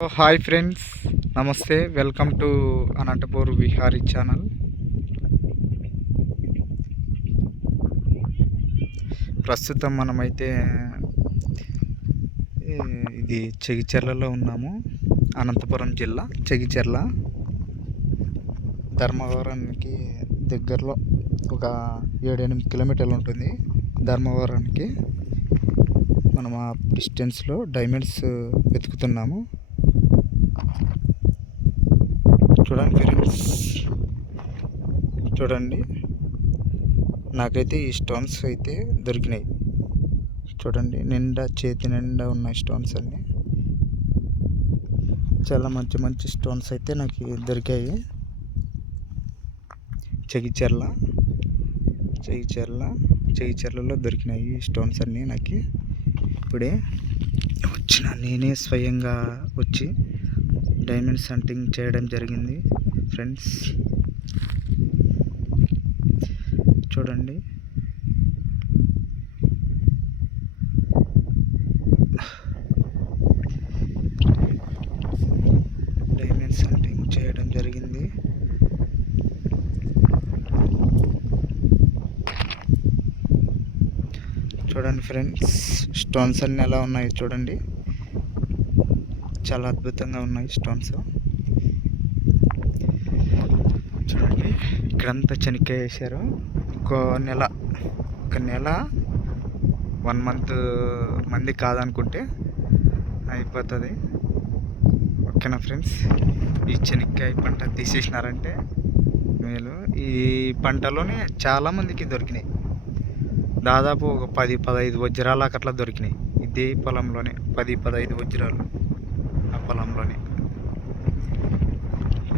Hi friends, నమస్తే. Welcome to Anantapur Vihari channel. ప్రస్తుతం మనమైతే ఇది చెగిచెర్లలో ఉన్నాము. అనంతపురం జిల్లా చెగిచెర్ల, ధర్మవరానికి దగ్గరలో ఒక 7-8 కిలోమీటర్లు ఉంటుంది. ధర్మవరానికి మనం ఆ డిస్టెన్స్లో డైమండ్స్ వెతుకుతున్నాము. చూడండి ఫ్రెండ్స్, చూడండి, నాకైతే ఈ స్టోన్స్ అయితే దొరికినాయి. చూడండి, చేతి నిండా ఉన్నాయి స్టోన్స్ అన్నీ. చాలా మంచి మంచి స్టోన్స్ అయితే నాకు దొరికాయి. చెగిచెర్లలో దొరికినాయి ఈ స్టోన్స్ అన్నీ నాకు. ఇప్పుడే నేనే స్వయంగా వచ్చి డైమండ్స్ హంటింగ్ చేయడం జరిగింది ఫ్రెండ్స్. చూడండి, డైమండ్స్ హంటింగ్ చేయడం జరిగింది. చూడండి ఫ్రెండ్స్, స్టోన్స్ అన్నీ ఎలా ఉన్నాయి చూడండి. చాలా అద్భుతంగా ఉన్నాయి స్టోన్స్. చూడండి, ఇక్కడంతా చెనిక్కాయ వేసారు. ఒక నెల 1 మంత్ మంది కాదనుకుంటే అయిపోతుంది. ఓకేనా ఫ్రెండ్స్, ఈ చెనిక్కాయ పంట తీసేసినారంటే మేలు. ఈ పంటలోనే చాలామందికి దొరికినాయి. దాదాపు ఒక 10-15 వజ్రాలకు అట్లా దొరికినాయి. ఇదే పొలంలోనే 10-15 వజ్రాలు ఆ పొలంలోనే.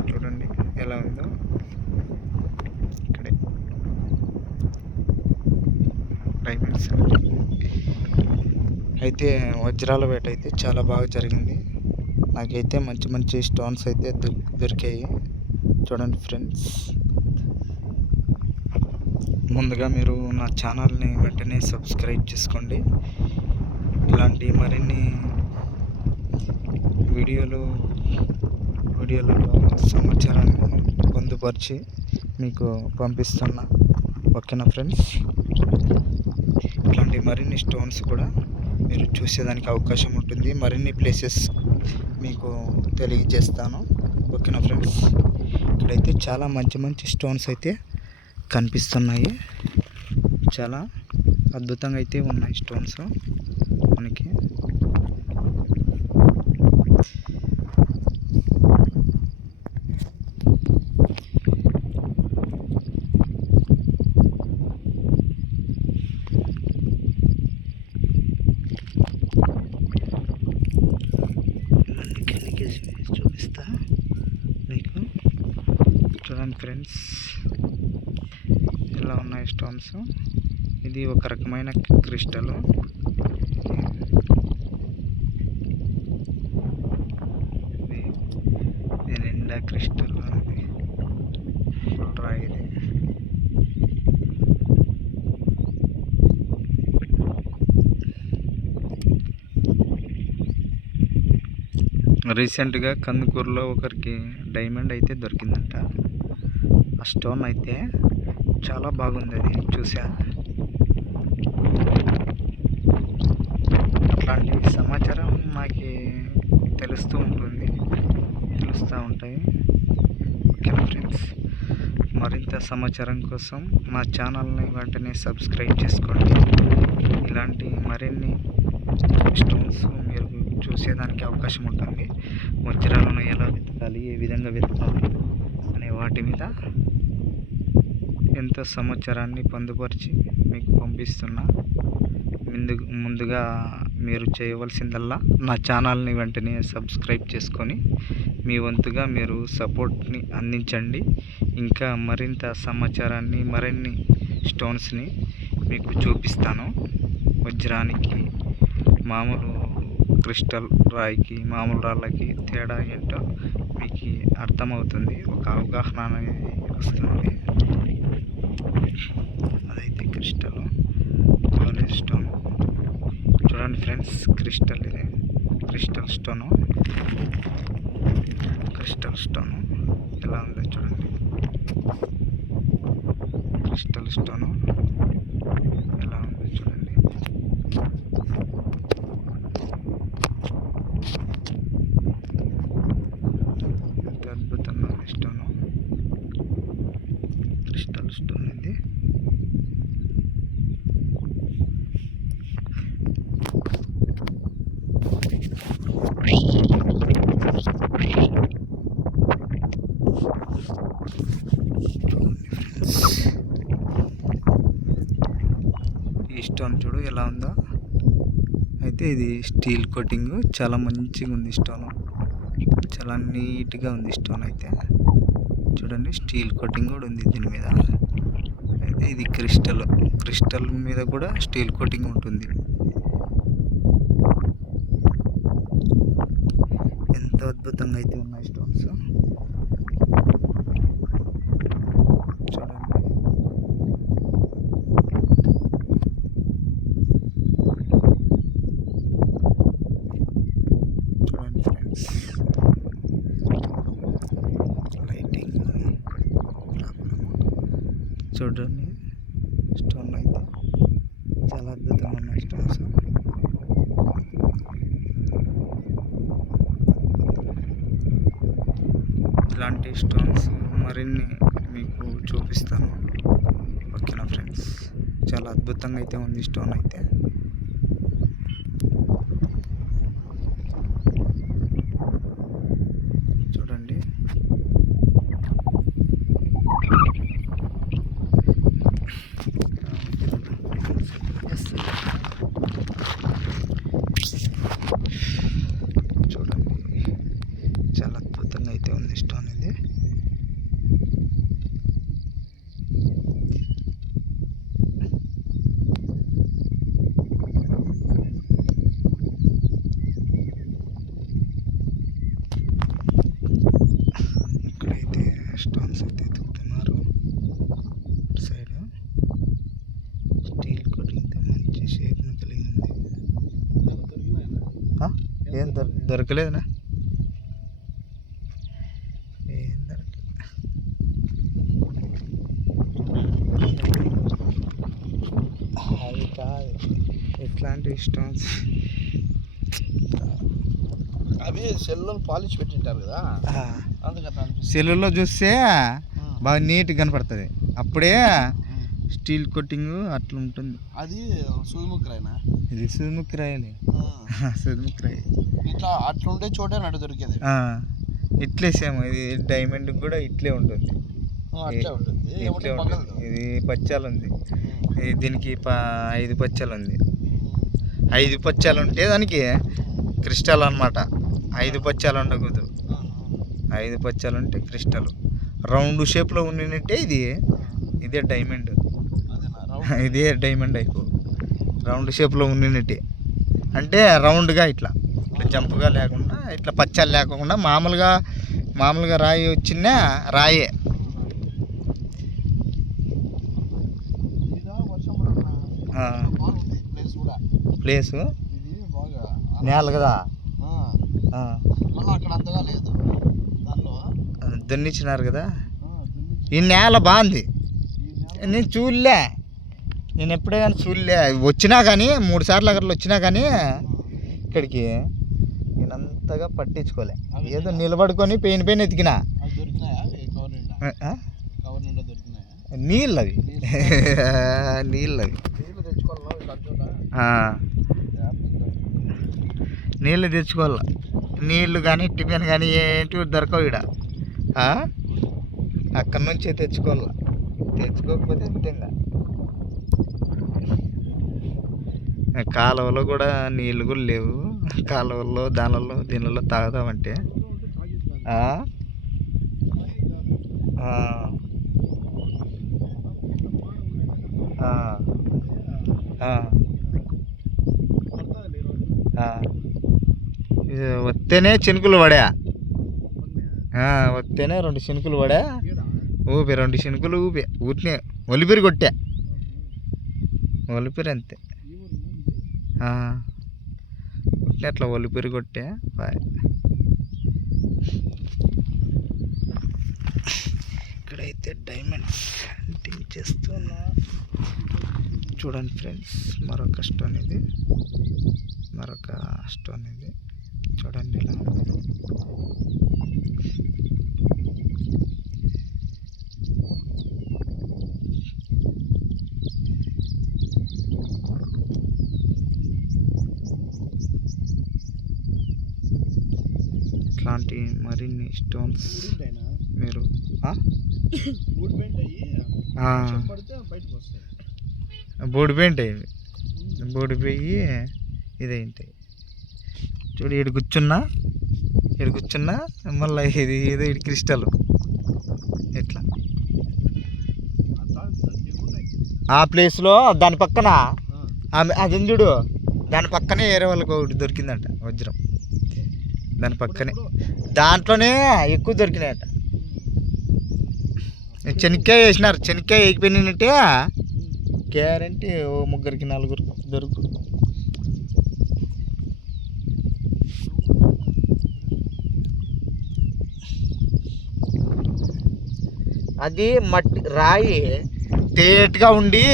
చూడండి ఎలా ఉందో. ఇక్కడే డైమండ్స్ అయితే వజ్రాల వేట అయితే చాలా బాగా జరిగింది. నాకైతే మంచి మంచి స్టోన్స్ అయితే దొరికాయి. చూడండి ఫ్రెండ్స్, ముందుగా మీరు నా ఛానల్ని వెంటనే సబ్స్క్రైబ్ చేసుకోండి. ఇలాంటి మరిన్ని వీడియోలలో సమాచారాన్ని పొందుపరిచి మీకు పంపిస్తున్నా. ఓకేనా ఫ్రెండ్స్, ఇట్లాంటి మరిన్ని స్టోన్స్ కూడా మీరు చూసేదానికి అవకాశం ఉంటుంది. మరిన్ని ప్లేసెస్ మీకు తెలియజేస్తాను. ఓకేనా ఫ్రెండ్స్, ఇక్కడైతే చాలా మంచి మంచి స్టోన్స్ అయితే కనిపిస్తున్నాయి. చాలా అద్భుతంగా అయితే ఉన్నాయి స్టోన్స్ మనకి. చూపిస్తా మీకు. చూడండి ఫ్రెండ్స్, ఎలా ఉన్నాయి స్టోన్స్. ఇది ఒక రకమైన క్రిస్టల్. ఇది నిండా క్రిస్టల్ రాయి. రీసెంట్గా కందుకూరులో ఒకరికి డైమండ్ అయితే దొరికిందంట. ఆ స్టోన్ అయితే చాలా బాగుంది. అది చూసా. అట్లాంటి సమాచారం నాకు తెలుస్తూ ఉంటాయి. ఓకేనా ఫ్రెండ్స్, మరింత సమాచారం కోసం నా ఛానల్ని వెంటనే సబ్స్క్రైబ్ చేసుకోండి. ఇలాంటి మరిన్ని స్టోన్స్ మీరు చూసేదానికి అవకాశం ఉంటుంది. వజ్రాలను ఎలా వెతకాలి, ఏ విధంగా వెతకాలి అనే వాటి మీద ఎంతో సమాచారాన్ని పొందుపరిచి మీకు పంపిస్తున్నా. ముందుగా మీరు చేయవలసిందల్లా నా ఛానల్ని వెంటనే సబ్స్క్రైబ్ చేసుకొని మీ వంతుగా మీరు సపోర్ట్ని అందించండి. ఇంకా మరింత సమాచారాన్ని, మరిన్ని స్టోన్స్ని మీకు చూపిస్తాను. వజ్రానికి, మామూలు క్రిస్టల్ రాయికి, మామూలు రాళ్ళకి తేడా ఏంటో మీకు అర్థమవుతుంది. ఒక అవగాహన అనేది వస్తుంది. అదైతే క్రిస్టల్ స్టోన్. చూడండి friends, crystal stone. Crystal stone ఎలా ఉందో చూడండి. క్రిస్టల్ స్టోన్ ఎలా ఉందో చూడండి. ఎంత అద్భుతంగా ఉంది స్టోన్. క్రిస్టల్ స్టోన్ ఇది. ఈ స్టోన్ చూడు ఎలా ఉందో. అయితే ఇది స్టీల్ కోటింగ్, చాలా మంచిగా ఉంది స్టోన్, చాలా నీట్గా ఉంది స్టోన్. అయితే చూడండి స్టీల్ కోటింగ్ కూడా ఉంది దీని మీద. అయితే ఇది క్రిస్టల్ మీద కూడా స్టీల్ కోటింగ్ ఉంటుంది. ఎంత అద్భుతంగా అయితే ఉన్నాయి స్టోన్స్ చూడండి. చూడండి ఫ్రెండ్స్, లైటింగ్ చూడండి. స్టోన్ అయితే చాలా అద్భుతంగా ఉన్నాయి స్టోన్స్. ఇలాంటి స్టోన్స్ మరిన్ని మీకు చూపిస్తాను. ఓకేనా ఫ్రెండ్స్, చాలా అద్భుతంగా అయితే ఉంది స్టోన్ అయితే. చూడండి చూడండి చాలా అద్భుతంగా అయితే ఉంది స్టోన్ ఇది. ఇక్కడైతే స్టోన్స్ అయితే ఎత్తుకుతున్నారు. సైడ్ స్టీల్ కోటింగ్తో మంచి షేప్ను కలిగి ఉంది. ఏం దొరకలేదునా? ఏం దొరకలేదు. అది కాదు, ఎట్లాంటి స్టోన్స్ అవి సెల్లో పాలిష్ పెట్టింటారు కదా, అందుకని సెల్లులో చూస్తే బాగా నీట్గా కనపడుతుంది. అప్పుడే స్టీల్ కోటింగ్ అట్లా ఉంటుంది. అది సూదిముక్కరాయినా? ఇది సూదిముక్కరాయలే. సూదిముక్కరాయి ఇట్లా అట్లా ఉండే చోటే నడు దొరికేది. ఇట్లే సేమ్ ఇది డైమండ్ కూడా ఇట్లే ఉంటుంది. అట్లే ఉంటుంది. ఇట్లే ఉంటుంది. ఇది పచ్చాలు ఉంది. దీనికి 5 పచ్చాలు ఉంది. 5 పచ్చాలు ఉంటే దానికి క్రిస్టల్ అన్నమాట. 5 పచ్చాలు ఉండకూడదు. 5 పచ్చాలు ఉంటే క్రిస్టల్. రౌండ్ షేప్లో ఉన్నట్టే ఇదే డైమండ్. ఇదే డైమండ్ అయిపో. రౌండ్ షేప్లో ఉన్నట్టే అంటే రౌండ్గా ఇట్లా జంపుగా లేకుండా, ఇట్లా పచ్చాలు లేకుండా మామూలుగా రాయి వచ్చిన రాయే. ప్లేసు నేల కదా, అక్కడ అంతగా లేదు. దానిలో దున్నిచ్చినారు కదా. ఈ నేల బాగుంది. నేను చూడలే, నేను ఎప్పుడే కానీ చూడలే. వచ్చినా కానీ 3 సార్లు అక్కడ వచ్చినా కానీ ఇక్కడికి నేనంతగా పట్టించుకోలే. ఏదో నిలబడుకొని పెయిన్ ఎతికినా. నీళ్ళు అవి నీళ్ళు తెచ్చుకోవాలి. నీళ్ళు కానీ టిఫిన్ కానీ ఏంటి దొరకవు ఇక్కడ. అక్కడి నుంచే తెచ్చుకోవాలి. తెచ్చుకోకపోతే ఇంతేగా. కాలువలో కూడా నీళ్ళు కూడా లేవు. కాలువల్లో దీనిలో తాగుదామంటే వస్తేనే చినుకులు పడా. వస్తేనే 2 చినుకులు పడా. ఊపి 2 చినుకులు ఊరినే ఒలిపిరి కొట్టా. ఒలిపిరి అంతే. అట్లా ఒలిపిరి కొట్టా. బాయ్. అయితే డైమండ్స్ డింగ్ చేస్తున్నా. చూడండి ఫ్రెండ్స్, మరొక స్టోన్ ఇది, మరొక స్టోన్ ఇది. చూడండి ఇలా ఇట్లాంటి మరిన్ని స్టోన్స్ మీరు బూడిపోయింటాయి, బూడిపోయి ఇదేంటాయి. చూడు ఇటు కూర్చున్నా మళ్ళీ ఇది ఏదో ఇటు క్రిస్టల్ ఇట్లా ఆ ప్లేస్లో దాని పక్కన అది చూడు, దాని పక్కనే వేరే వాళ్ళకి ఒకటి దొరికిందంట వజ్రం. దాని పక్కనే దాంట్లోనే ఎక్కువ దొరికినాయట. శనక్కాయ వేసినారు, శనక్కాయ వేగిపోయినట్టే గ్యారంటీ ఓ 3-4 దొరుకు. అది మట్టి రాయి తేటగా ఉండి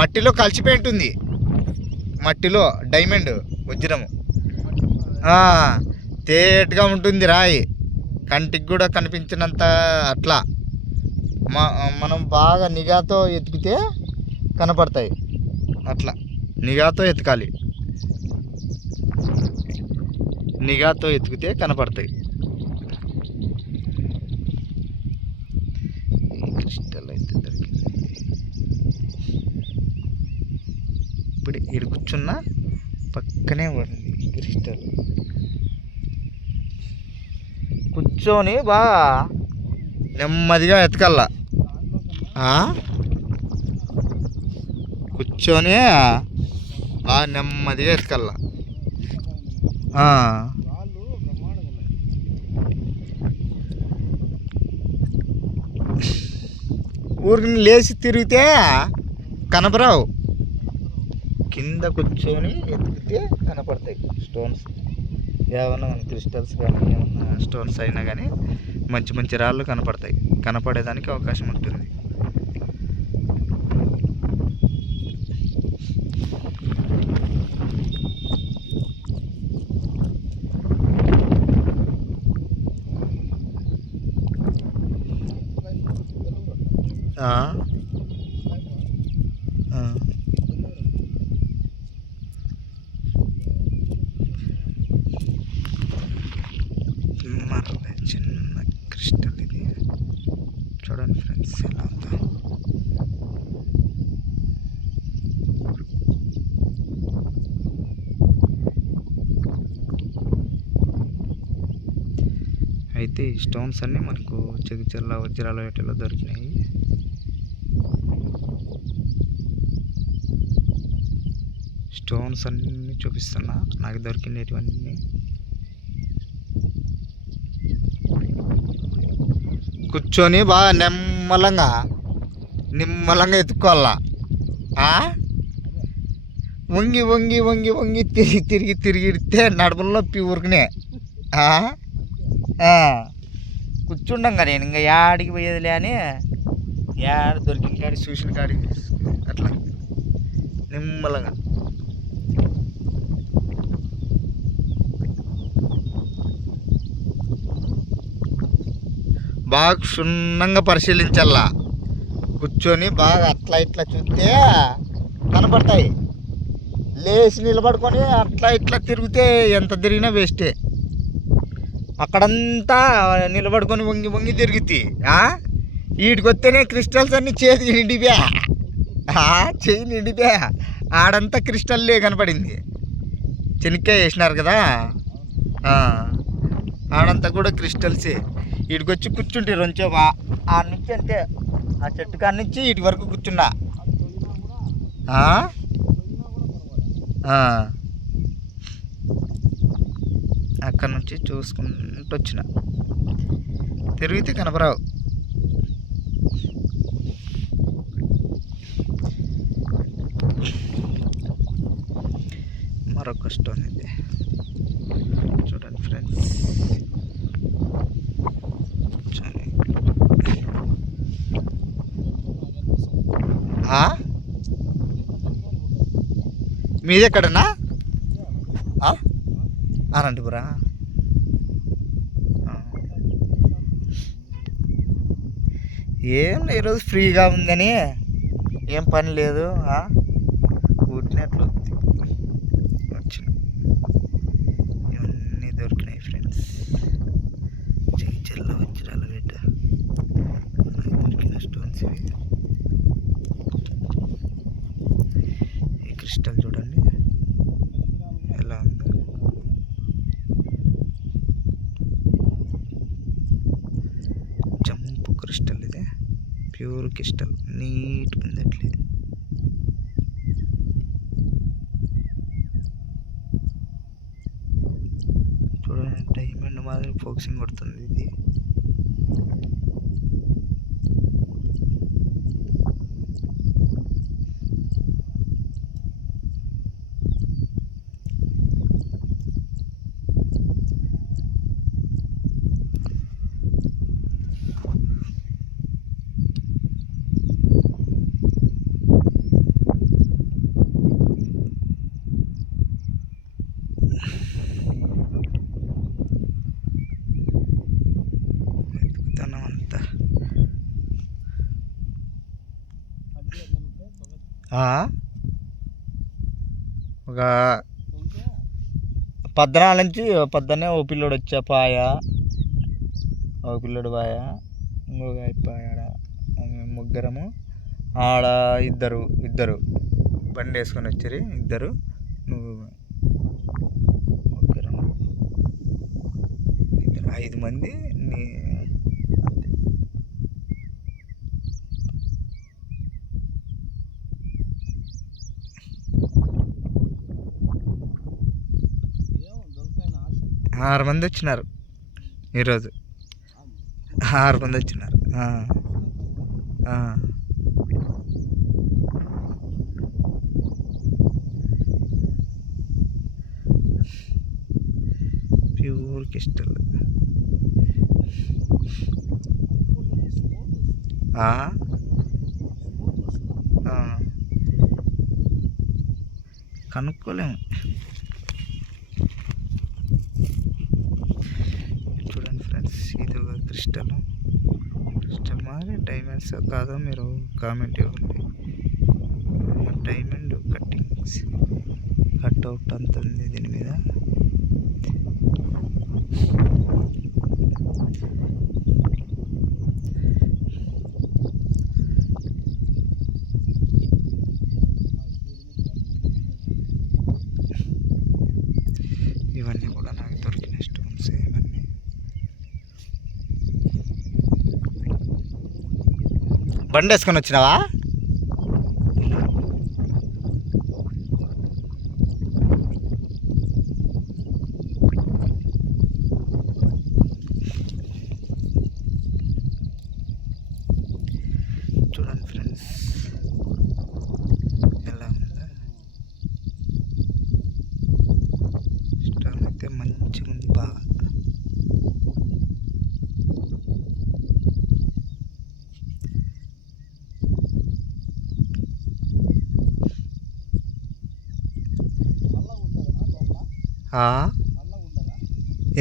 మట్టిలో కలిసిపోయి ఉంటుంది. మట్టిలో డైమండ్ వజ్రము తేటగా ఉంటుంది రాయి, కంటికి కూడా కనిపించినంత అట్లా. మనం బాగా నిఘాతో ఎతికితే కనపడతాయి. అట్లా నిఘాతో ఎతకాలి, నిఘాతో ఎతికితే కనపడతాయి. క్రిస్టల్ అయితే దొరికింది. ఇప్పుడు ఈడు కూర్చున్న పక్కనే ఉంది క్రిస్టల్. కూర్చొని బాగా నెమ్మదిగా ఎతకల్లా. కూర్చొని బాగా నెమ్మదిగా ఎతకల్లా. ఊరికి లేచి తిరిగితే కనపరావు, కింద కూర్చొని ఎతికితే కనపడతాయి స్టోన్స్. ఏమన్నా మన క్రిస్టల్స్ కానీ ఏమన్నా స్టోన్స్ అయినా కానీ మంచి మంచి రాళ్ళు కనపడతాయి, కనపడేదానికి అవకాశం ఉంటుంది. చిన్న క్రిస్టల్ ఇది. చూడండి ఫ్రెండ్స్ ఎలా ఉందో. అయితే ఈ స్టోన్స్ అన్నీ మనకు జగిత్యాల వజ్రాల వేటలో దొరికినాయి. స్టోన్స్ అన్నీ చూపిస్తున్నా నాకు దొరికినటువన్నీ. కూర్చొని బాగా నిమ్మలంగా ఎత్తుకోవాలా. వంగి వంగి వంగి వంగి తిరిగి ఇడితే నడుములో ఊరికనే కూర్చుండం కదా. నేను ఇంకా యాడికి పోయేదిలే అని యాడ దొరికిన కాడి చూసిన కాడి అట్లా నిమ్మలంగా. బాగా క్షుణ్ణంగా పరిశీలించాలా. కూర్చొని బాగా అట్లా ఇట్లా చూస్తే కనపడతాయి. లేచి నిలబడుకొని అట్లా ఇట్లా తిరిగితే ఎంత తిరిగినా వేస్టే. అక్కడంతా నిలబడుకొని వంగి వంగి తిరిగితే వీటికి వస్తేనే క్రిస్టల్స్ అన్నీ చేతి నిండిపోయా, చెయ్యి నిండిపోయా. ఆడంతా క్రిస్టల్లే కనపడింది. శనక్కాయ వేసినారు కదా, ఆడంతా కూడా క్రిస్టల్సే. వీటికి వచ్చి కూర్చుంటే రొంచేవా ఆ నుంచి అంతే, ఆ చెట్టు కాడ నుంచి వీటి వరకు కూర్చున్నా. అక్కడ నుంచి చూసుకుంటూ వచ్చిన, తిరిగితే కనపరావు. మరొక స్టోన్ ఇది చూడండి ఫ్రెండ్స్. మీది ఎక్కడన్నా అనంతపురా? ఏం ఈరోజు ఫ్రీగా ఉందని, ఏం పని లేదు, ఊటినట్లు వచ్చిన ఇవన్నీ దొరికినాయి ఫ్రెండ్స్. చెల్ల వచ్చిరాల బిడ్డ దొరికిన స్టోన్స్ ఇవి. ఈ క్రిస్టల్ చూడండి ఎలా ఉందో. జంపు క్రిస్టల్, ఇది ప్యూర్ క్రిస్టల్, నీట్ ఉంది అట్లే. చూడండి డైమండ్ మాదిరి ఫోకసింగ్ కొడుతుంది ఇది. ఒక 14 నుంచి పొద్దున్నే ఓ పిల్లోడు వచ్చా పాయా, ఒక పిల్లోడు పాయా, ఇంకొక అయిపోయాడ, ముగ్గురము ఆడ ఇద్దరు బండి వేసుకొని వచ్చారు. ఇద్దరు ముగ్గురము 5 మంది. ఆరు మంది వచ్చినారు ఈరోజు, 6 మంది వచ్చినారు. Pure crystal. కనుక్కోలేము. చూడండి ఫ్రెండ్స్, ఇది ఒక క్రిస్టల్ మాది డైమండ్స్ కాదో మీరు కామెంట్ ఇవ్వండి. డైమండ్ కట్టింగ్స్ కట్అవుట్ అంత ఉంది దీని మీద. ఇవన్నీ కూడా నాకు దొరికిన స్టోన్స్. ఇవన్నీ బండి వేసుకొని వచ్చినావా? చూడండి ఫ్రెండ్స్ ఎలా ఉందో. స్టోన్ అయితే మంచిగా ఉంది బాగా.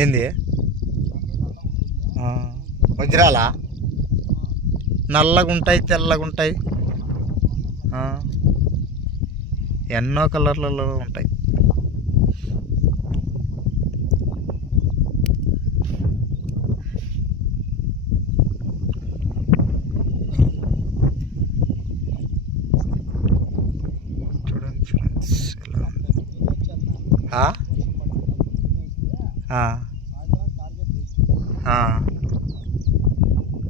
ఏంది వజ్రాలా? నల్లగుంటాయి, తెల్లగుంటాయి, ఎన్నో కలర్లలో ఉంటాయి. చూడండి ఫ్రెండ్స్ ఎలా ఉంది.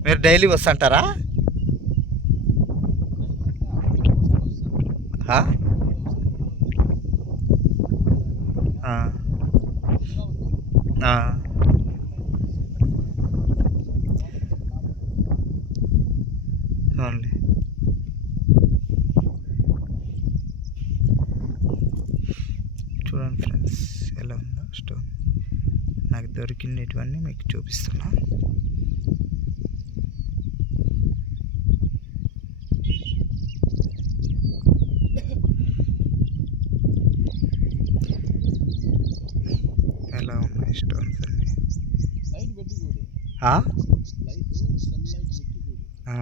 మీరు డైలీ వస్తుంటారా? ఓన్లీ చూడండి ఫ్రెండ్స్ ఎలా ఉందో స్టోన్. నాకు దొరికినటువన్నీ మీకు చూపిస్తున్నా. ఆ? లైట్ సన్ లైట్ పెట్టి చూడు. ఆ.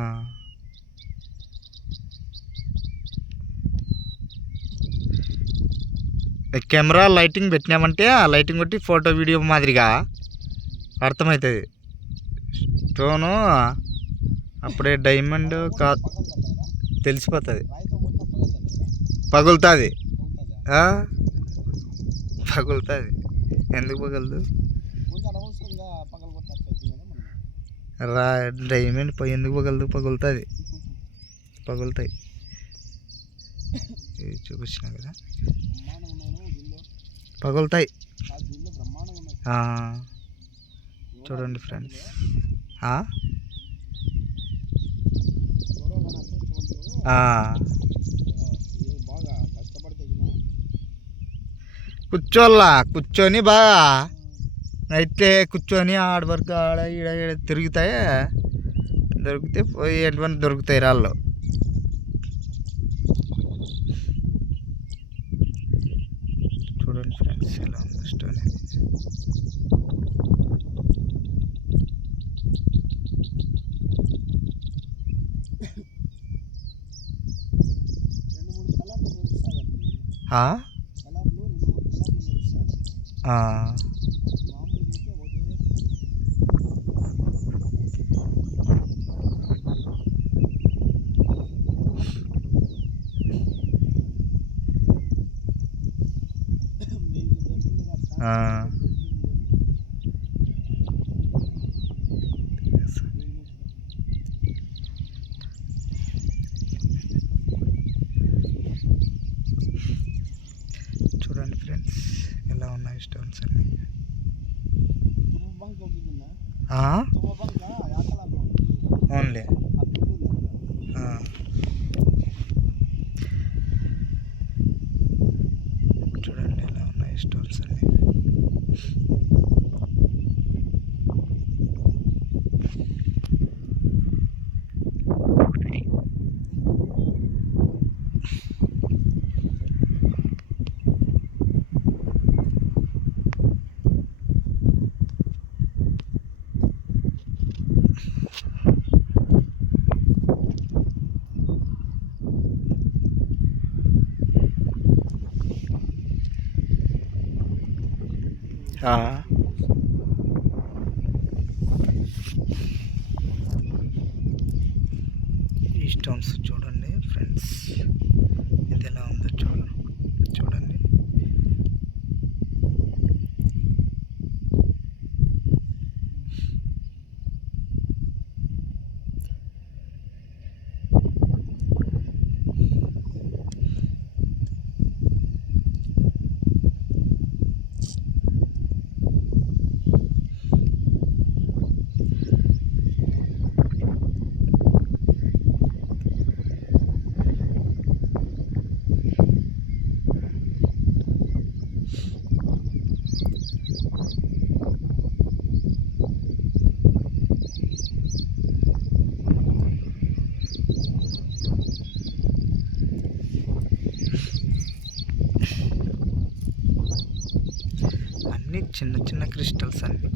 కెమెరా లైటింగ్ పెట్టినామంటే ఆ లైటింగ్ కొట్టి ఫోటో వీడియో మాదిరిగా అర్థమవుతుంది. స్టోను అప్పుడే డైమండ్ కా పగలు తగ్గదా? తెలిసిపోతుంది, రాయితో మొత్తం పగలు తగ్గదా? పగులుతుంది. ఉంటుందా? పగులుతుంది. ఎందుకు పగలదు? ముందు అనవసరంగా పగలు కొట్టినట్లయితే కదా మనం. రా డైమండ్ ఎందుకు పగలదు? పగులుతుంది, పగులుతాయి. ఇవి చూపించిన కదా, బ్రహ్మాండంగా ఉన్నాయి దీనిలో. పగులుతాయి. ఆ దీనిలో బ్రహ్మాండంగా ఉన్నాయి. చూడండి ఫ్రెండ్స్. బాగా కష్టపడితే గిన కూర్చొని బాగా అయితే కూర్చొని ఆడ వరకు ఆడ ఈడ ఈడ తిరుగుతాయి. దొరికితే పోయి ఎటువంటి దొరుకుతాయి రాళ్ళు. చూడండి ఫ్రెండ్స్ ఎలా ఉంది స్టోన్ ఇది. రెండు మూడు కలర్లు మెరుస్తాయి. ఆ? కలర్లు రెండు మూడు కలర్లు మెరుస్తాయి. ఆ. మామూలుగా అయితే ఒకటే మీకు దొరికింది కదా. ఆ. చూడండి ఫ్రెండ్స్ ఎలా ఉన్నాయి స్టోన్స్ అన్ని. తుమ్మబంక ఉంటుందా? ఆ? తుమ్మబంక ఆ కలర్లో ఉంటుంది. అవునులే. అట్లుంటుంది. ఆ. చూడండి ఎలా ఉన్నాయి స్టోన్స్ అన్ని. ఈ స్టోన్స్ చూడండి ఫ్రెండ్స్, ఇది ఎలా ఉందో చూడండి. అన్నీ చిన్న చిన్న క్రిస్టల్స్ అన్ని.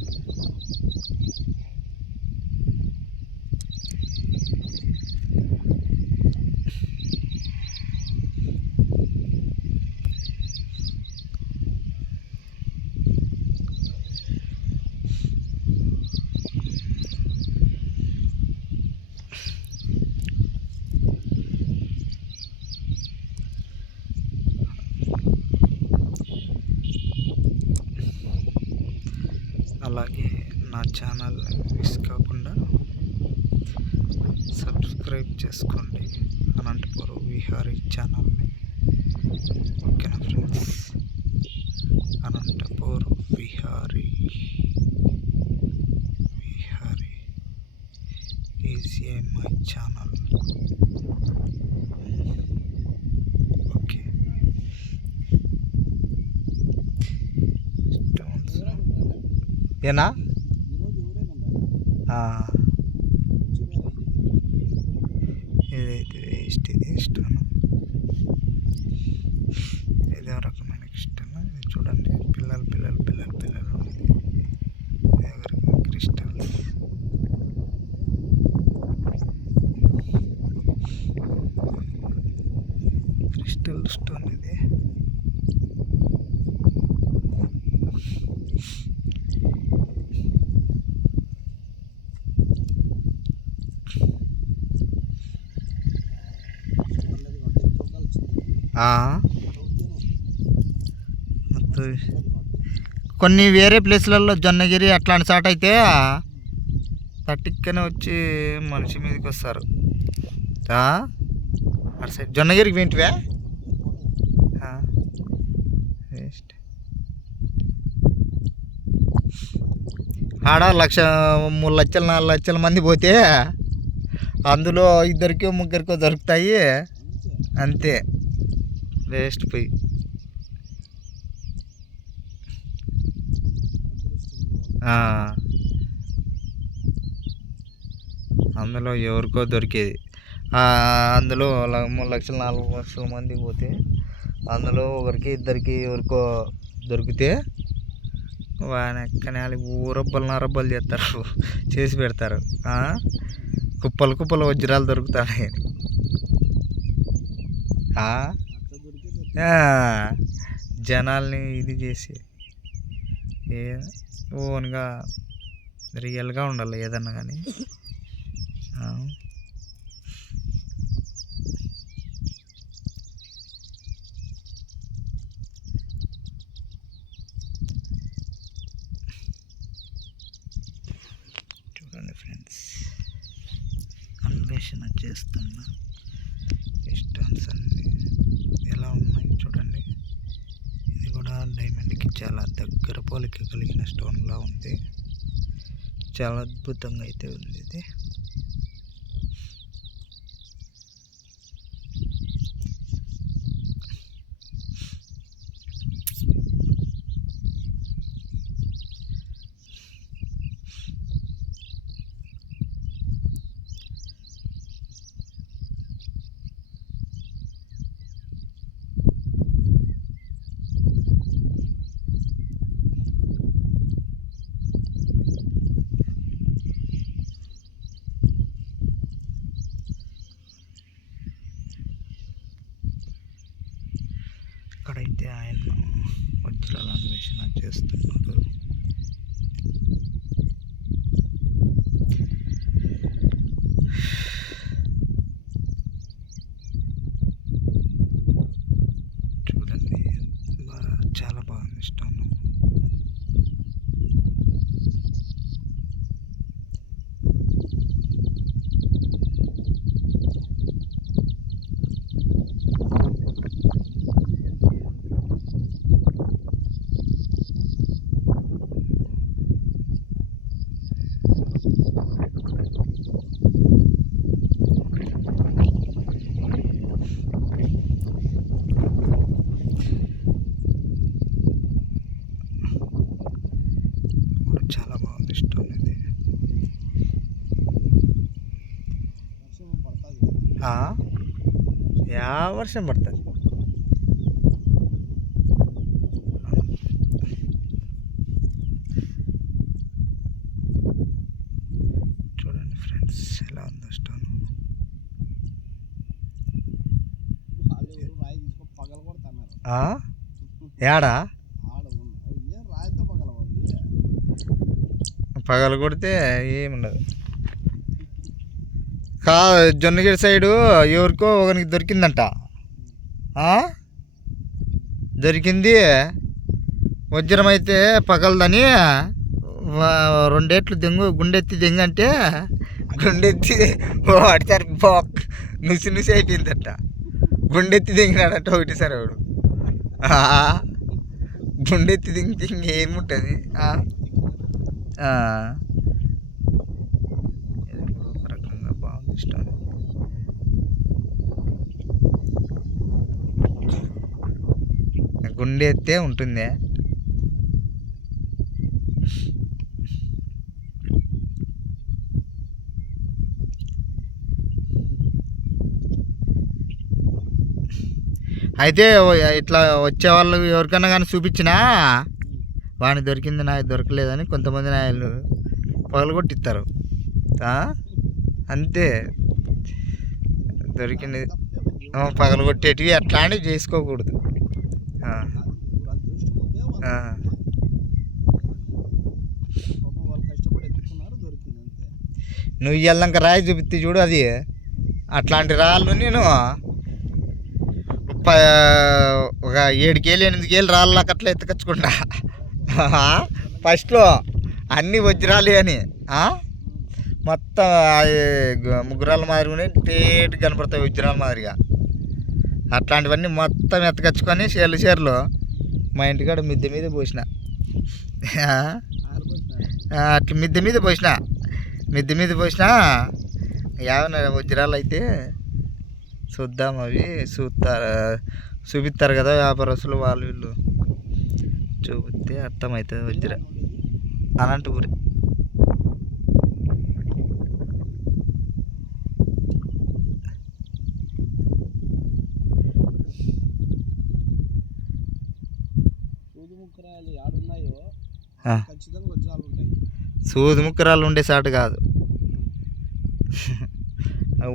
అలాగే నా ఛానల్ మిస్ కాకుండా సబ్స్క్రైబ్ చేసుకోండి, అనంతపురం విహారీ ఛానల్ని. ఓకేనా friends? Anantapuram Vihari is my channel. Okay. ఏనా? ఇదైతే వేస్ట్, ఇది ఇష్టం. ఇదే రకమైన క్రిస్టల్. ఇది చూడండి, పిల్లలు ఇదే రకమైన క్రిస్టల్స్. చూడండి ఇది. కొన్ని వేరే ప్లేస్లలో జొన్నగిరి అట్లాంటి చోట అయితే తట్టిక్కనే వచ్చి మనిషి మీదకి వస్తారు. అటు సైడ్ జొన్నగిరికి వింటివే వేస్ట్. ఆడ 3 లక్షలు 4 లక్షల మంది పోతే అందులో 2 3 దొరుకుతాయి అంతే. వేస్ట్ పోయి అందులో ఎవరికో దొరికేది. అందులో 3 లక్షలు 4 లక్షల మంది పోతే అందులో 1 2 ఎవరికో దొరికితే వానెక్కనే ఊరబ్బలు నరబ్బలు చేస్తారు, చేసి పెడతారు. కుప్పలు కుప్పలు వజ్రాలు దొరుకుతాయి. జనాల్ని ఇది చేసి ఓన్గా రియల్గా ఉండాలి ఏదన్నా కానీ. చూడండి ఫ్రెండ్స్, అన్వేషణ చేస్తున్న స్టోన్స్ అన్నీ ఎలా ఉన్నాయి చూడండి. ఇది కూడా డైమండ్కి చాలా దగ్గర పోలిక కలిగిన స్టోన్లా ఉంది. చాలా అద్భుతంగా అయితే ఉంది ఇది. ఇక్కడైతే ఆయన వజ్రాల అన్వేషణ చేస్తున్నారు. చూడండి, చాలా బాగా ఇష్టం. చాలా బాగుంది ఇష్టం ఇది. వర్షం పడుతుంది. చూడండి ఫ్రెండ్స్ ఎలా ఉందో స్టోన్. ఏడా పగలు కొడితే ఏముండదు. జొన్నగిరి సైడు ఎవరికో ఒకరికి దొరికిందంట. దొరికింది వజ్రం అయితే పగలదని 2 ఏట్లు గుండెత్తి దెంగంటే గుండెత్తి వాడిసారి నుసి అయిపోయిందట. గుండెత్తి దింగినాడట ఒకటిసారి వాడు. గుండెత్తి దింగితే ఇంకేముంటుంది. ఒక రకంగా బాగుంది ఇష్టం. గుండె ఎత్తే ఉంటుంది. అయితే ఇట్లా వచ్చేవాళ్ళు ఎవరికైనా కానీ చూపించినా వాడిని దొరికింది నాకు దొరకలేదని కొంతమంది నాయలు పగలగొట్టిస్తారు. అంతే దొరికింది. పగలగొట్టేటివి అట్లాంటివి చేసుకోకూడదు. ఆ, వాళ్ళ అదృష్టం ఉంటే ఆ. పాపం వాళ్ళు కష్టపడి ఎత్తుకున్నారు, దొరికింది అంతే. నువ్వు వెళ్ళంక రాయి చూపిస్తే చూడు, అది అట్లాంటి రాళ్ళు నేను ప- ఒక 7 కేలు 8 కేలు రాళ్ళు అట్లా ఎత్తుకొచ్చుకుంటా. ఫస్ట్లో అన్ని వజ్రాలు అని మొత్తం ముగ్గురాల మాదిరిగానే తేటి కనపడతాయి, వజ్రాల మాదిరిగా. అట్లాంటివన్నీ మొత్తం ఎత్తకచ్చుకొని చీరలు మా ఇంటికాడ మిద్దె మీద పోసిన. అట్లా మిద్దె మీద పోసిన ఏమైనా వజ్రాలు అయితే చూద్దాం, అవి చూపిస్తారు కదా వ్యాపారస్తులు, వాళ్ళు వీళ్ళు చూపిస్తే అర్థమవుతుంది. వజ్ర అనంతపురి. సూది ముక్కరాలు ఆడున్నాయో ఖచ్చితంగా వజ్రాలు ఉంటాయి. సూది ముక్కరాలు ఉండే సాటు కాదు,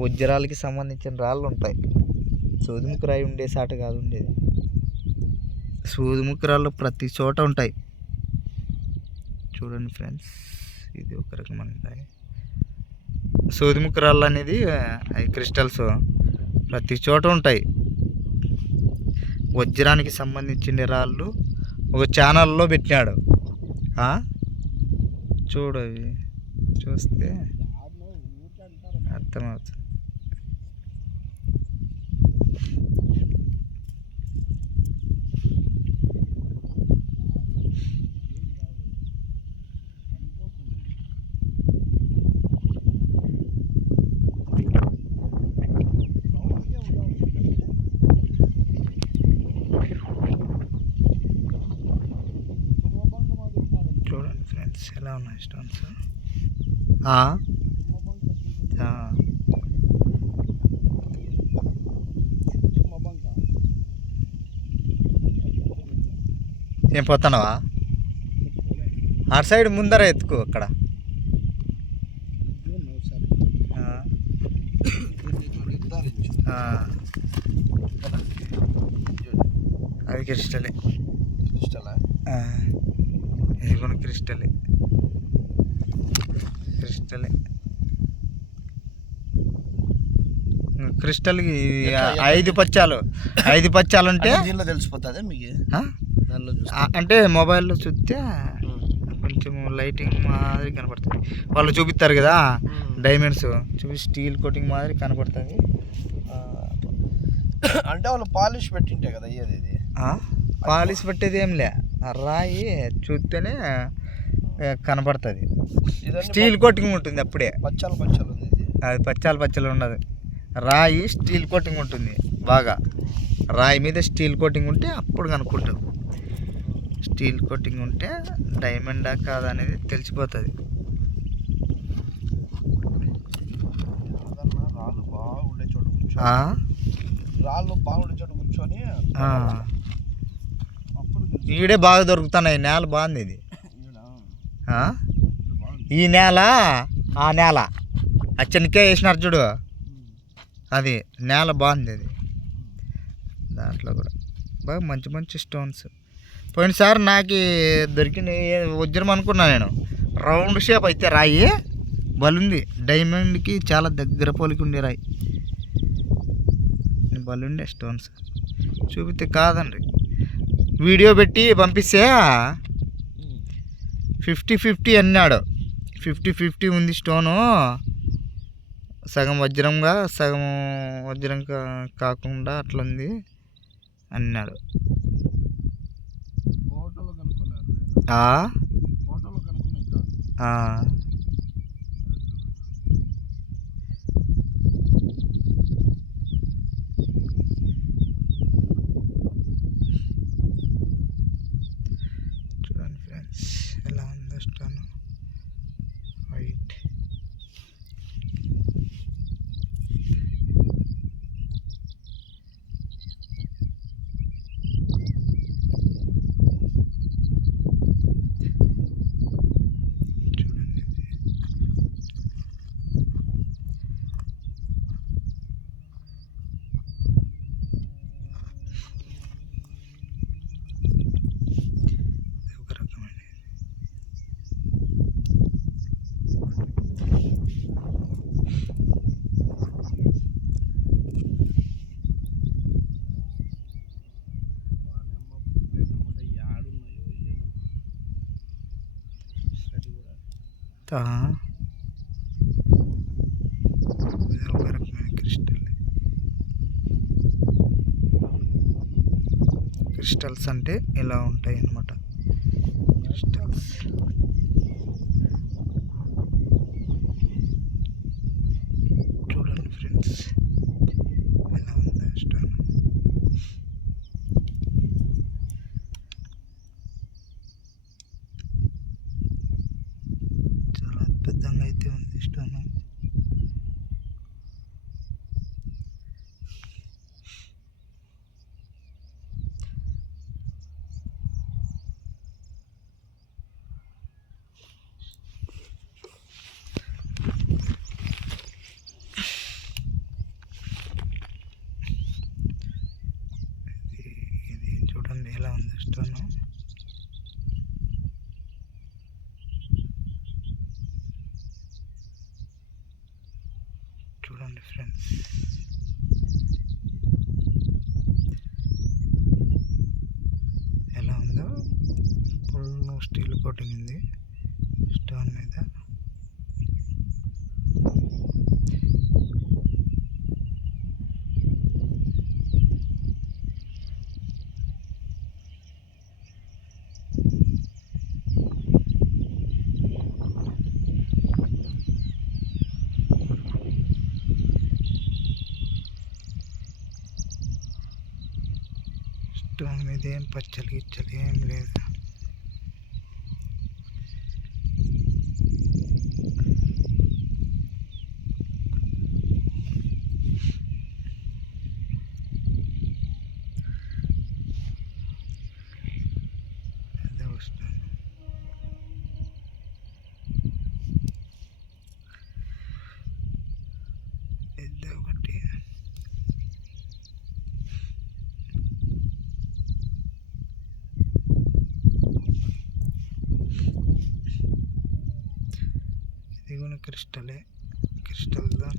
వజ్రాలకి సంబంధించిన రాళ్ళు ఉంటాయి. సూది ముక్కరాయి ఉండే సాటు కాదు ఉండేది. సూది ముక్కరాళ్ళు ప్రతి చోట ఉంటాయి. చూడండి ఫ్రెండ్స్, ఇది ఒక రకమైన సూది ముక్కరాళ్ళు అనేది అవి క్రిస్టల్స్ ప్రతి చోట ఉంటాయి. వజ్రానికి సంబంధించిన రాళ్ళు ఒక ఛానల్లో పెట్టినాడు. చూడు, అవి చూస్తే అర్థమవుతుంది. చూడండి ఫ్రెండ్స్, ఎలా ఉన్నాయి స్టోన్స్. ఏం పోతున్నావా? అటు సైడ్ ముందర ఎత్తుకో అక్కడ. అది క్రిస్టలే. ఇది కూడా క్రిస్టలే. క్రిస్టల్కి 5 పచ్చాలు ఉంటే దీనిలో తెలిసిపోతుంది మీకు. దానిలో అంటే మొబైల్లో చూస్తే కొంచెం లైటింగ్ మాదిరి కనపడుతుంది. వాళ్ళు చూపిస్తారు కదా డైమండ్స్, చూపి స్టీల్ కోటింగ్ మాదిరి కనపడుతుంది. అంటే వాళ్ళు పాలిష్ పెట్టింటే కదా అయ్యేది. ఇది పాలిష్ పెట్టేది ఏం లే, రాయి చూస్తేనే కనపడుతుంది. స్టీల్ కోటింగ్ ఉంటుంది అప్పుడే. పచ్చాలు ఉంది ఇది. అది పచ్చాలు ఉండదు, రాయి స్టీల్ కోటింగ్ ఉంటుంది బాగా. రాయి మీద స్టీల్ కోటింగ్ ఉంటే అప్పుడు కనుక్కుంటాం. స్టీల్ కోటింగ్ ఉంటే డైమండా కాదా అనేది తెలిసిపోతుంది. రాళ్ళు బాగుండే చోట కూర్చొని ఈడే బాగా దొరుకుతున్నాయి. నేల బాగుంది ఇది. ఈ నేల ఆ నేల చెనక్కాయ వేసినారు చూడు, అది నేల బాగుంది. అది దాంట్లో కూడా బాగా మంచి స్టోన్స్. పోయినసారి నాకు దొరికిన వజ్రం అనుకున్నా నేను. రౌండ్ షేప్ అయితే రాయి బలుంది. డైమండ్కి చాలా దగ్గర పోలికి ఉండే రాయి బలుండే స్టోన్స్. చూపితే కాదండి, వీడియో పెట్టి పంపిస్తే 50-50 అన్నాడు. 50-50 ఉంది స్టోను. సగం వజ్రంగా సగం వజ్రం కాకుండా అట్లుంది అన్నాడు. చూడండి ఫ్రెండ్స్, ఎలా ఉందో స్టోన్ వైట్. చూడండి ఇది ఒక రకమైన క్రిస్టల్స్ అంటే ఇలా ఉంటాయి అన్నమాట. క్రిస్టల్స్ చూడండి ఫ్రెండ్స్, ఎలా ఉందా స్టోన్. చాలా అద్భుతంగా అయితే ఉంది స్టోన్. ఇది చూడండి ఎలా ఉంది స్టోన్. చూడండి ఫ్రెండ్స్, ఎలా ఉందో. ఫుల్ స్టీల్ కోటింగ్ ఉంది స్టోన్ మీద. స్టోన్ మీద ఏం పచ్చలు గిచ్చలు ఏం లేదు. ఇది ఒకటి. ఇది కూడా క్రిస్టల్ దా.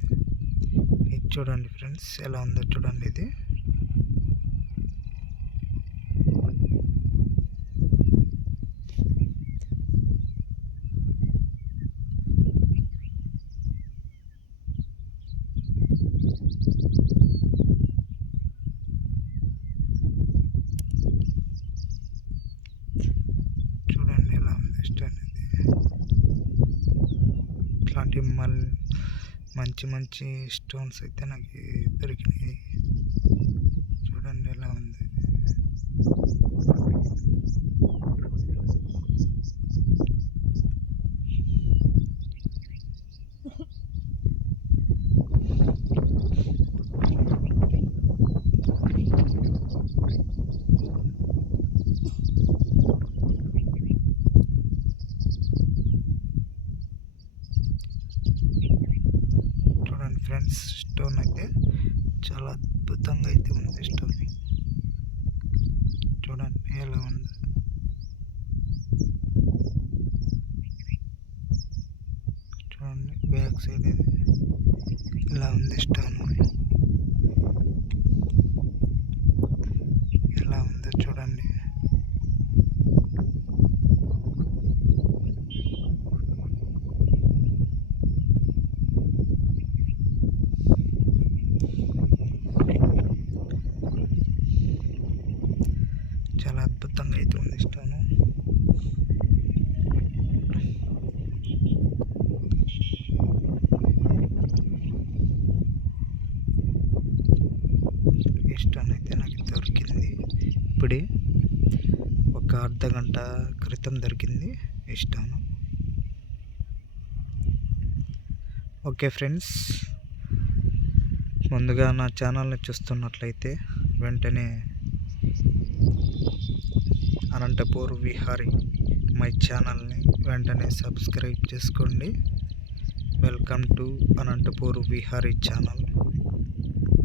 ఇది చూడండి ఫ్రెండ్స్, ఎలా ఉందో చూడండి. ఇది చూడండి ఎలా ఉంది స్టోన్. ఇది ఇట్లాంటి మంచి మంచి స్టోన్స్ అయితే నాకు దొరికినాయి. చూడండి ఎలా ఉంది. చూడండి ఫ్రెండ్స్, స్టోన్ అయితే చాలా అద్భుతంగా అయితే ఉంది స్టోన్. చూడండి ఎలా ఉంది. చూడండి బ్యాక్ సైడ్ ఇలా ఉంది స్టోన్. ఎలా ఉందో చూడండి. చాలా అద్భుతంగా అయితే ఉంది స్టోన్. ఈ స్టోన్ అయితే నాకు దొరికింది ఇప్పుడే, ఒక అర్ధ గంట క్రితం దొరికింది ఈ స్టోన్. ఓకే ఫ్రెండ్స్, ముందుగా నా ఛానల్ని చూస్తున్నట్లయితే వెంటనే అనంతపూర్ విహారీ మై ఛానల్ని వెంటనే సబ్స్క్రైబ్ చేసుకోండి. Welcome to Anantapur Vihari channel.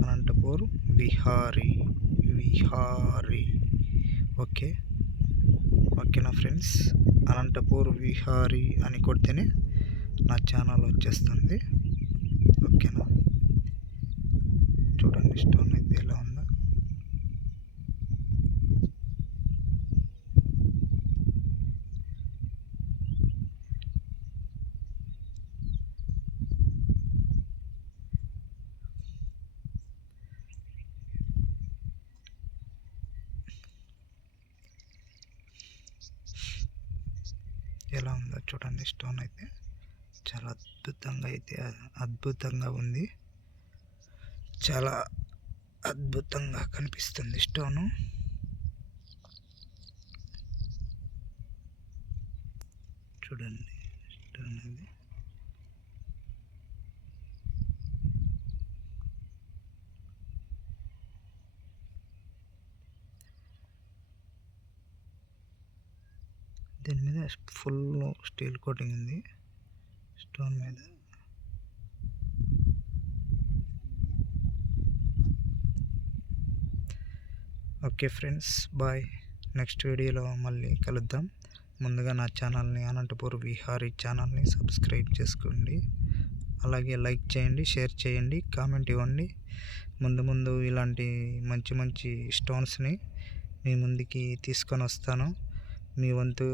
Anantapur Vihari. ఓకేనా ఫ్రెండ్స్, అనంతపూర్ విహారీ అని కొడితేనే నా ఛానల్ వచ్చేస్తుంది. ఓకేనా, చూడండి స్టోన్ అయితే ఎలా ఉందో. ఎలా ఉందో చూడండి. స్టోన్ అయితే చాలా అద్భుతంగా ఉంది. చాలా అద్భుతంగా కనిపిస్తుంది స్టోను. చూడండి స్టోన్ అది. దీని మీద ఫుల్ స్టీల్ కోటింగ్ ఉంది స్టోన్ మీద. Okay friends, bye. నెక్స్ట్ వీడియోలో మళ్ళీ కలుద్దాం. ముందుగా నా ఛానల్ని, అనంతపూర్ విహారీ ఛానల్ని సబ్స్క్రైబ్ చేసుకోండి. అలాగే లైక్ చేయండి, షేర్ చేయండి, కామెంట్ ఇవ్వండి. ముందు ఇలాంటి మంచి స్టోన్స్ని మీ ముందుకి తీసుకొని వస్తాను. మీ వంతు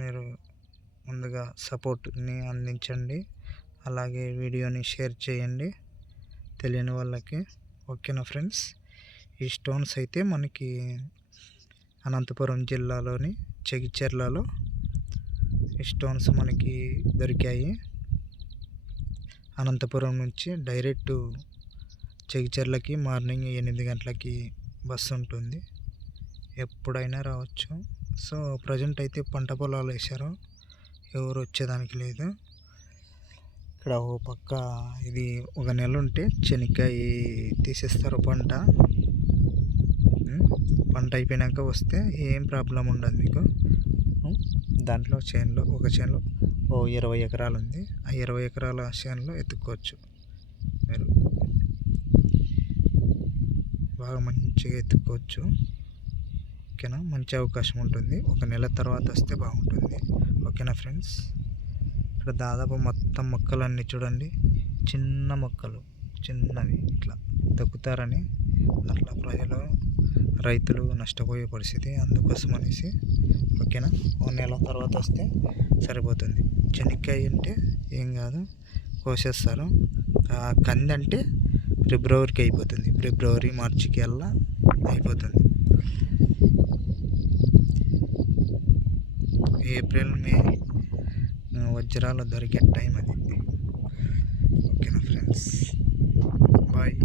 మీరు ముందుగా సపోర్ట్ని అందించండి. అలాగే వీడియోని షేర్ చేయండి తెలియని వాళ్ళకి. ఓకేనా ఫ్రెండ్స్? ఈ స్టోన్స్ అయితే మనకి అనంతపురం జిల్లాలోని జగిత్యాలలో ఈ స్టోన్స్ మనకి దొరికాయి. అనంతపురం నుంచి డైరెక్ట్ జగిత్యాలకి మార్నింగ్ 8 గంటలకి బస్సు ఉంటుంది. ఎప్పుడైనా రావచ్చు. సో ప్రజెంట్ అయితే పంట పొలాలు వేశారు, ఎవరు వచ్చేదానికి లేదు. ఇక్కడ ఓ పక్క ఇది 1 నెల ఉంటే శనక్కాయ తీసేస్తారు. పంట అయిపోయినాక వస్తే ఏం ప్రాబ్లం ఉండదు మీకు. దాంట్లో ఒక చేనులో 20 ఎకరాలు ఉంది. ఆ 20 ఎకరాల చేనులో ఎత్తుక్కోవచ్చు మీరు. బాగా మంచిగా ఎత్తుక్కోవచ్చు. ఓకేనా? మంచి అవకాశం ఉంటుంది. 1 నెల తర్వాత వస్తే బాగుంటుంది. ఓకేనా ఫ్రెండ్స్? ఇక్కడ దాదాపు మొత్తం మొక్కలన్నీ చూడండి, చిన్న మొక్కలు, చిన్నవి ఇట్లా తొక్కుతారని అట్లా రైతులు నష్టపోయే పరిస్థితి. అందుకోసం అనేసి ఓకేనా, 1 నెల తర్వాత వస్తే సరిపోతుంది. శనక్కాయ అంటే ఏం కాదు, కోసేస్తారు. కంది అంటే ఫిబ్రవరికి అయిపోతుంది. ఫిబ్రవరి మార్చికి అలా అయిపోతుంది. ఏప్రిల్ మే వజ్రాలు దొరికే టైం అది. ఓకేనా ఫ్రెండ్స్? బాయ్.